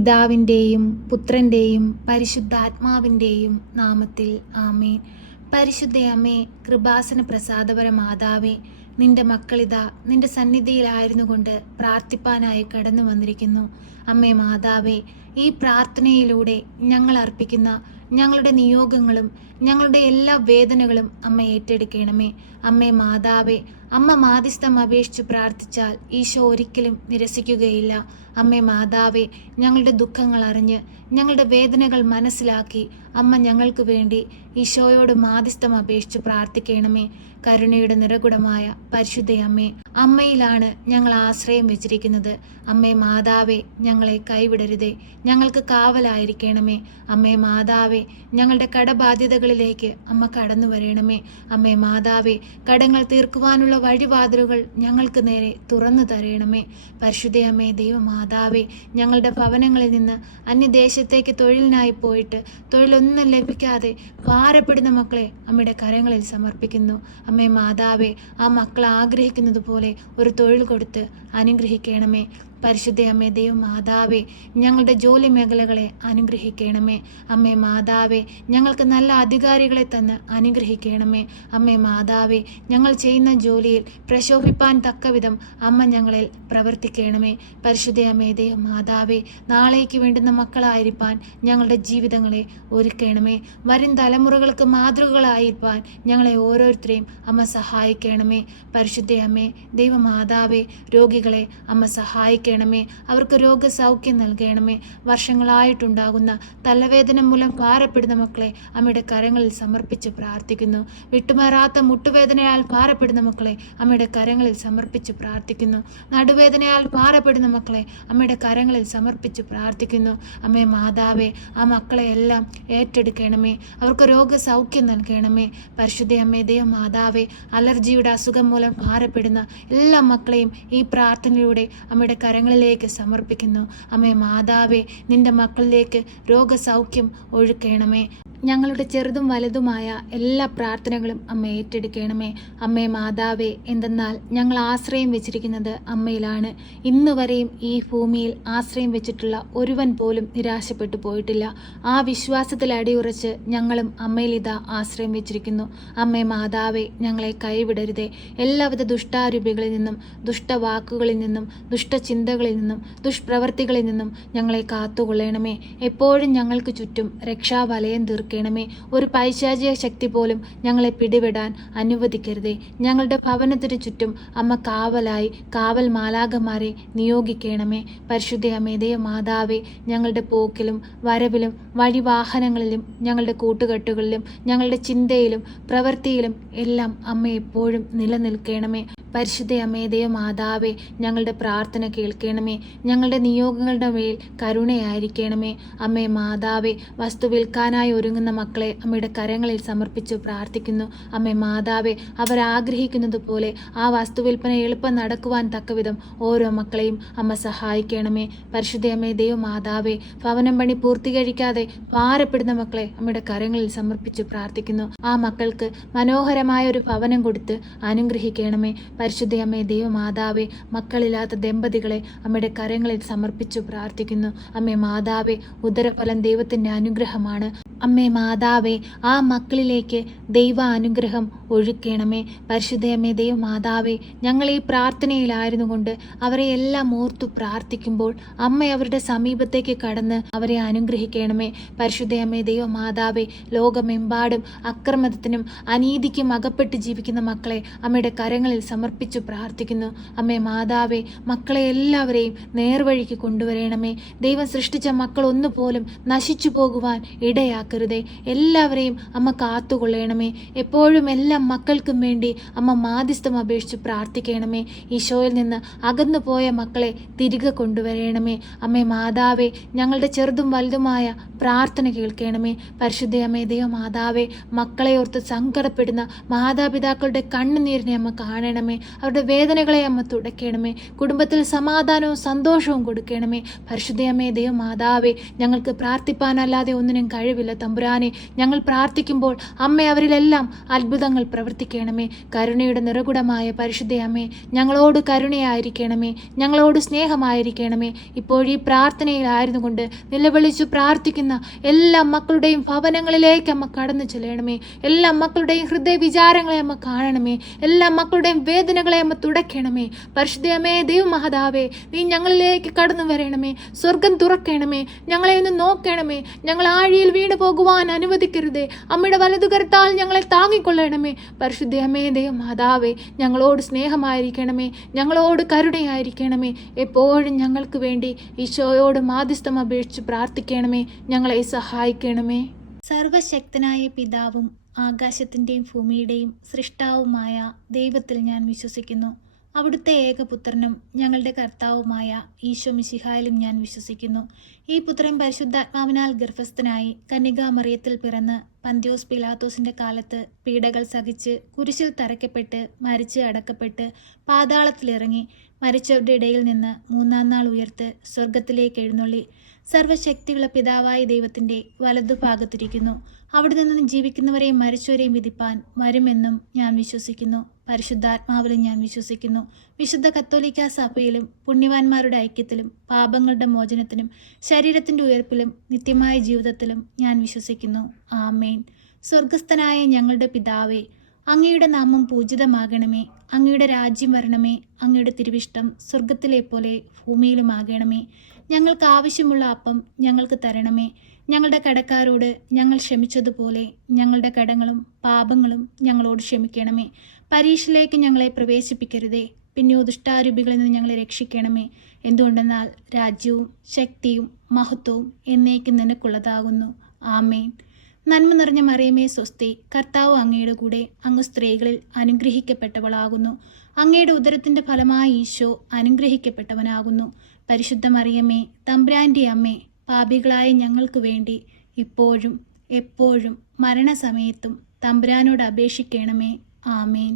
പിതാവിൻ്റെയും പുത്രൻ്റെയും പരിശുദ്ധാത്മാവിൻ്റെയും നാമത്തിൽ ആമേൻ. പരിശുദ്ധയമ്മേ, കൃപാസന പ്രസാദപര മാതാവേ, നിന്റെ മക്കളിതാ നിന്റെ സന്നിധിയിലായിരുന്നു കൊണ്ട് പ്രാർത്ഥിപ്പാനായി കടന്നു വന്നിരിക്കുന്നു. അമ്മേ മാതാവേ, ഈ പ്രാർത്ഥനയിലൂടെ ഞങ്ങൾ അർപ്പിക്കുന്ന ഞങ്ങളുടെ നിയോഗങ്ങളും ഞങ്ങളുടെ എല്ലാ വേദനകളും അമ്മ ഏറ്റെടുക്കണമേ. അമ്മേ മാതാവേ, അമ്മ മാധ്യസ്ഥം അപേക്ഷിച്ച് പ്രാർത്ഥിച്ചാൽ ഈശോ ഒരിക്കലും നിരസിക്കുകയില്ല. അമ്മേ മാതാവേ, ഞങ്ങളുടെ ദുഃഖങ്ങൾ അറിഞ്ഞ് ഞങ്ങളുടെ വേദനകൾ മനസ്സിലാക്കി അമ്മ ഞങ്ങൾക്ക് വേണ്ടി ഈശോയോട് മാധ്യസ്ഥം അപേക്ഷിച്ച് പ്രാർത്ഥിക്കണമേ. കരുണയുടെ നിറകുടമായ പരിശുദ്ധയമ്മേ, അമ്മയിലാണ് ഞങ്ങൾ ആശ്രയം വെച്ചിരിക്കുന്നത്. അമ്മേ മാതാവേ, ഞങ്ങളെ കൈവിടരുതേ, ഞങ്ങൾക്ക് കാവലായിരിക്കണമേ. അമ്മേ മാതാവേ, ഞങ്ങളുടെ കടബാധ്യതകളിലേക്ക് അമ്മ കടന്നു വരണമേ. അമ്മേ മാതാവേ, കടങ്ങൾ തീർക്കുവാനുള്ള വഴിവാതിലുകൾ ഞങ്ങൾക്ക് നേരെ തുറന്നു തരണമേ. പരിശുദ്ധയമ്മേ, ദൈവമാതാവേ, ഞങ്ങളുടെ ഭവനങ്ങളിൽ നിന്ന് അന്യദേശത്തേക്ക് തൊഴിലിനായി പോയിട്ട് തൊഴിലൊന്നും ലഭിക്കാതെ ഭാരപ്പെടുന്ന മക്കളെ അമ്മയുടെ കരങ്ങളിൽ സമർപ്പിക്കുന്നു. അമ്മേ മാതാവേ, ആ മക്കൾ ആഗ്രഹിക്കുന്നത് പോലെ ഒരു തൊഴിൽ കൊടുത്ത് അനുഗ്രഹിക്കണമേ. പരിശുദ്ധയമ്മേ, ദൈവമാതാവേ, ഞങ്ങളുടെ ജോലി മേഖലകളെ അനുഗ്രഹിക്കണമേ. അമ്മേ മാതാവേ, ഞങ്ങൾക്ക് നല്ല അധികാരികളെ തന്ന് അനുഗ്രഹിക്കണമേ. അമ്മേ മാതാവേ, ഞങ്ങൾ ചെയ്യുന്ന ജോലിയിൽ പ്രശോഭിപ്പാൻ തക്കവിധം അമ്മ ഞങ്ങളിൽ പ്രവർത്തിക്കണമേ. പരിശുദ്ധയമ്മേ, ദൈവമാതാവേ, നാളേക്ക് വേണ്ടുന്ന മക്കളായിരിക്കാൻ ഞങ്ങളുടെ ജീവിതങ്ങളെ ഒരുക്കണമേ. വരും തലമുറകൾക്ക് മാതൃകകളായിരിക്കാൻ ഞങ്ങളെ ഓരോരുത്തരെയും അമ്മ സഹായിക്കണമേ. പരിശുദ്ധയമ്മേ, ദൈവമാതാവേ, രോഗികളെ അമ്മ സഹായിക്കണമേ. അവർക്ക് രോഗസൗഖ്യം നൽകണമേ. വർഷങ്ങളായിട്ടുണ്ടാകുന്ന തലവേദന മൂലം ഭാരപ്പെടുന്ന മക്കളെ അമ്മയുടെ കരങ്ങളിൽ സമർപ്പിച്ച് പ്രാർത്ഥിക്കുന്നു. വിട്ടുമാറാത്ത മുട്ടുവേദനയാൽ ഭാരപ്പെടുന്ന മക്കളെ അമ്മയുടെ കരങ്ങളിൽ സമർപ്പിച്ച് പ്രാർത്ഥിക്കുന്നു. നടുവേദനയാൽ ഭാരപ്പെടുന്ന മക്കളെ അമ്മയുടെ കരങ്ങളിൽ സമർപ്പിച്ച് പ്രാർത്ഥിക്കുന്നു. അമ്മേ മാതാവേ, ആ മക്കളെ എല്ലാം ഏറ്റെടുക്കണമേ. അവർക്ക് രോഗസൗഖ്യം നൽകണമേ. പരിശുദ്ധയമ്മേ, ദൈവമാതാവേ, അലർജിയുടെ അസുഖം മൂലം ഭാരപ്പെടുന്ന എല്ലാ മക്കളെയും ഈ പ്രാർത്ഥനയിലൂടെ അമ്മയുടെ കരങ്ങളിലേക്ക് സമർപ്പിക്കുന്നു. അമ്മേ മാതാവേ, നിന്റെ മക്കളിലേക്ക് രോഗസൗഖ്യം ഒഴുക്കണമേ. ഞങ്ങളുടെ ചെറുതും വലുതുമായ എല്ലാ പ്രാർത്ഥനകളും അമ്മ ഏറ്റെടുക്കണമേ. അമ്മേ മാതാവേ, എന്തെന്നാൽ ഞങ്ങൾ ആശ്രയം വെച്ചിരിക്കുന്നത് അമ്മയിലാണ്. ഇന്നുവരെയും ഈ ഭൂമിയിൽ ആശ്രയം വെച്ചിട്ടുള്ള ഒരുവൻ പോലും നിരാശപ്പെട്ടു പോയിട്ടില്ല. ആ വിശ്വാസത്തിൽ അടിയുറച്ച് ഞങ്ങളും അമ്മയിൽ ഇതാ ആശ്രയം വെച്ചിരിക്കുന്നു. അമ്മേ മാതാവേ, ഞങ്ങളെ കൈവിടരുതേ. എല്ലാവിധ ദുഷ്ടാരൂപികളിൽ നിന്നും ദുഷ്ടവാക്കുകളിൽ നിന്നും ദുഷ്ടചിന്തകളിൽ നിന്നും ദുഷ്പ്രവർത്തികളിൽ നിന്നും ഞങ്ങളെ കാത്തുകൊള്ളണമേ. എപ്പോഴും ഞങ്ങൾക്ക് ചുറ്റും രക്ഷാവലയം തീർക്കണമേ. ഒരു പൈശാചിക ശക്തി പോലും ഞങ്ങളെ പിടിവിടാൻ അനുവദിക്കരുതേ. ഞങ്ങളുടെ ഭവനത്തിനു ചുറ്റും അമ്മ കാവലായി കാവൽ മാലാഖമാരെ നിയോഗിക്കണമേ. പരിശുദ്ധയമ്മേ, ദൈവമാതാവേ, ഞങ്ങളുടെ പോക്കിലും വരവിലും വഴിവാഹനങ്ങളിലും ഞങ്ങളുടെ കൂട്ടുകെട്ടുകളിലും ഞങ്ങളുടെ ചിന്തയിലും പ്രവൃത്തിയിലും എല്ലാം അമ്മ എപ്പോഴും നിലനിൽക്കണമേ. പരിശുദ്ധയമ്മേ, ദൈവമാതാവേ, ഞങ്ങളുടെ പ്രാർത്ഥന കേൾക്കണമേ. ഞങ്ങളുടെ നിയോഗങ്ങളുടെ മേൽ കരുണയായിരിക്കണമേ. അമ്മേ മാതാവേ, വസ്തു വിൽക്കാനായി ഒരുങ്ങുന്ന മക്കളെ അമ്മയുടെ കരങ്ങളിൽ സമർപ്പിച്ചു പ്രാർത്ഥിക്കുന്നു. അമ്മേ മാതാവേ, അവരാഗ്രഹിക്കുന്നത് പോലെ ആ വസ്തു വിൽപ്പന എളുപ്പം നടക്കുവാൻ തക്കവിധം ഓരോ മക്കളെയും അമ്മ സഹായിക്കണമേ. പരിശുദ്ധയമ്മേ, ദൈവമാതാവേ, ഭവനം പണി പൂർത്തീകരിക്കാതെ ഭാരപ്പെടുന്ന മക്കളെ അമ്മയുടെ കരങ്ങളിൽ സമർപ്പിച്ചു പ്രാർത്ഥിക്കുന്നു. ആ മക്കൾക്ക് മനോഹരമായ ഒരു ഭവനം കൊടുത്ത് അനുഗ്രഹിക്കണമേ. പരിശുദ്ധയമ്മേ, ദൈവമാതാവേ, മക്കളില്ലാത്ത ദമ്പതികളെ അമ്മയുടെ കരങ്ങളിൽ സമർപ്പിച്ചു പ്രാർത്ഥിക്കുന്നു. അമ്മേ മാതാവേ, ഉദരഫലം ദൈവത്തിൻ്റെ അനുഗ്രഹമാണ്. അമ്മേ മാതാവേ, ആ മക്കളിലേക്ക് ദൈവ അനുഗ്രഹം ഒഴുക്കണമേ. പരിശുദ്ധയമ്മേ, ദൈവമാതാവേ, ഞങ്ങൾ ഈ പ്രാർത്ഥനയിലായിരുന്നു കൊണ്ട് അവരെ എല്ലാം ഓർത്തു പ്രാർത്ഥിക്കുമ്പോൾ അമ്മ അവരുടെ സമീപത്തേക്ക് കടന്ന് അവരെ അനുഗ്രഹിക്കണമേ. പരിശുദ്ധയമ്മേ, ദൈവമാതാവേ, ലോകമെമ്പാടും അക്രമത്തിനും അനീതിക്കും അകപ്പെട്ട് ജീവിക്കുന്ന മക്കളെ അമ്മയുടെ കരങ്ങളിൽ സമർപ്പിച്ചു പ്രാർത്ഥിക്കുന്നു. അമ്മേ മാതാവേ, മക്കളെ എല്ലാവരെയും നേർവഴിക്ക് കൊണ്ടുവരണമേ. ദൈവം സൃഷ്ടിച്ച മക്കൾ ഒന്നുപോലും നശിച്ചു പോകുവാൻ ഇടയാക്കരുതേ. എല്ലാവരെയും അമ്മ കാത്തുകൊള്ളണമേ. എപ്പോഴും എല്ലാ മക്കൾക്കും വേണ്ടി അമ്മ മാധ്യസ്ഥം അപേക്ഷിച്ച് പ്രാർത്ഥിക്കണമേ. ഈശോയിൽ നിന്ന് അകന്നു പോയ മക്കളെ തിരികെ കൊണ്ടുവരണമേ. അമ്മേ മാതാവേ, ഞങ്ങളുടെ ചെറുതും വലുതുമായ പ്രാർത്ഥന കേൾക്കണമേ. പരിശുദ്ധയമ്മേ, ദൈവമാതാവേ, മക്കളെ ഓർത്ത് സങ്കടപ്പെടുന്ന മാതാപിതാക്കളുടെ കണ്ണുനീരിനെ അമ്മ കാണണമേ. അവരുടെ വേദനകളെ അമ്മ തുടയ്ക്കണമേ. കുടുംബത്തിൽ സമാധാനം സമാധാനവും സന്തോഷവും കൊടുക്കണമേ. പരിശുദ്ധയമ്മേ ദൈവമാതാവേ, ഞങ്ങൾക്ക് പ്രാർത്ഥിപ്പാനല്ലാതെ ഒന്നിനും കഴിവില്ല തമ്പുരാനെ. ഞങ്ങൾ പ്രാർത്ഥിക്കുമ്പോൾ അമ്മ അവരിലെല്ലാം അത്ഭുതങ്ങൾ പ്രവർത്തിക്കണമേ. കരുണയുടെ നിറകുടമായ പരിശുദ്ധയമ്മേ, ഞങ്ങളോട് കരുണയായിരിക്കണമേ, ഞങ്ങളോട് സ്നേഹമായിരിക്കണമേ. ഇപ്പോഴീ പ്രാർത്ഥനയിലായിരുന്നു കൊണ്ട് നിലവിളിച്ചു പ്രാർത്ഥിക്കുന്ന എല്ലാ മക്കളുടെയും ഭവനങ്ങളിലേക്ക് അമ്മ കടന്നു ചെല്ലണമേ. എല്ലാ മക്കളുടെയും ഹൃദയ വിചാരങ്ങളെ അമ്മ കാണണമേ. എല്ലാ മക്കളുടെയും വേദനകളെ അമ്മ തുടയ്ക്കണമേ. പരിശുദ്ധയമേ ദൈവമാതാവേ, നീ ഞങ്ങളിലേക്ക് കടന്നു വരണമേ. സ്വർഗം തുറക്കണമേ. ഞങ്ങളെ ഒന്ന് നോക്കണമേ. ഞങ്ങൾ ആഴിയിൽ വീണു പോകുവാൻ അനുവദിക്കരുതേ. അമ്മയുടെ വലതുകരത്താൽ ഞങ്ങളെ താങ്ങിക്കൊള്ളണമേ. പരിശുദ്ധയമേ ദൈവമാതാവേ, ഞങ്ങളോട് സ്നേഹമായിരിക്കണമേ, ഞങ്ങളോട് കരുണയായിരിക്കണമേ. എപ്പോഴും ഞങ്ങൾക്ക് വേണ്ടി ഈശോയോട് മാധ്യസ്ഥം അപേക്ഷിച്ച് പ്രാർത്ഥിക്കണമേ. ഞങ്ങളെ സഹായിക്കണമേ. സർവശക്തനായ പിതാവും ആകാശത്തിൻ്റെയും ഭൂമിയുടെയും സൃഷ്ടാവുമായ ദൈവത്തിൽ ഞാൻ വിശ്വസിക്കുന്നു. അവിടുത്തെ ഏകപുത്രനും ഞങ്ങളുടെ കർത്താവുമായ ഈശോ മിശിഹായിലും ഞാൻ വിശ്വസിക്കുന്നു. ഈ പുത്രൻ പരിശുദ്ധാത്മാവിനാൽ ഗർഭസ്ഥനായി കന്യകാമറിയത്തിൽ പിറന്ന് പന്ത്യോസ് പിലാത്തോസിൻ്റെ കാലത്ത് പീഡകൾ സഹിച്ച് കുരിശിൽ തറയ്ക്കപ്പെട്ട് മരിച്ച് അടക്കപ്പെട്ട് പാതാളത്തിലിറങ്ങി മരിച്ചവരുടെ ഇടയിൽ നിന്ന് മൂന്നാം നാൾ ഉയർത്ത് സ്വർഗത്തിലേക്ക് എഴുന്നള്ളി സർവശക്തിയുള്ള പിതാവായ ദൈവത്തിൻ്റെ വലതുഭാഗത്തിരിക്കുന്നു. അവിടെ നിന്ന് ജീവിക്കുന്നവരെയും മരിച്ചവരെയും വിധിപ്പാൻ വരുമെന്നും ഞാൻ വിശ്വസിക്കുന്നു. പരിശുദ്ധാത്മാവിലും ഞാൻ വിശ്വസിക്കുന്നു. വിശുദ്ധ കത്തോലിക്കാ സഭയിലും പുണ്യവാന്മാരുടെ ഐക്യത്തിലും പാപങ്ങളുടെ മോചനത്തിനും ശരീരത്തിൻ്റെ ഉയർപ്പിലും നിത്യമായ ജീവിതത്തിലും ഞാൻ വിശ്വസിക്കുന്നു. ആമേൻ. സ്വർഗസ്ഥനായ ഞങ്ങളുടെ പിതാവേ, അങ്ങയുടെ നാമം പൂജിതമാകണമേ. അങ്ങയുടെ രാജ്യം വരണമേ. അങ്ങയുടെ തിരുവിഷ്ടം സ്വർഗത്തിലെ പോലെ ഭൂമിയിലുമാകണമേ. ഞങ്ങൾക്ക് ആവശ്യമുള്ള അപ്പം ഞങ്ങൾക്ക് തരണമേ. ഞങ്ങളുടെ കടക്കാരോട് ഞങ്ങൾ ക്ഷമിച്ചതുപോലെ ഞങ്ങളുടെ കടങ്ങളും പാപങ്ങളും ഞങ്ങളോട് ക്ഷമിക്കണമേ. പരീക്ഷയിലേക്ക് ഞങ്ങളെ പ്രവേശിപ്പിക്കരുതേ, പിന്നെയോ ദുഷ്ടാരൂപികളിൽ നിന്ന് ഞങ്ങളെ രക്ഷിക്കണമേ. എന്തുകൊണ്ടെന്നാൽ രാജ്യവും ശക്തിയും മഹത്വവും എന്നേക്കും നിനക്കുള്ളതാകുന്നു. ആമേൻ. നന്മ നിറഞ്ഞ മറിയമേ സ്വസ്തി, കർത്താവ് അങ്ങയുടെ കൂടെ, അങ്ങ് സ്ത്രീകളിൽ അനുഗ്രഹിക്കപ്പെട്ടവളാകുന്നു. അങ്ങയുടെ ഉദരത്തിൻ്റെ ഫലമായ ഈശോ അനുഗ്രഹിക്കപ്പെട്ടവനാകുന്നു. പരിശുദ്ധ മറിയമേ, തമ്പുരാൻ്റെ അമ്മേ, പാപികളായ ഞങ്ങൾക്ക് വേണ്ടി ഇപ്പോഴും എപ്പോഴും മരണസമയത്തും തമ്പുരാനോട് അപേക്ഷിക്കണമേ. ആമേൻ.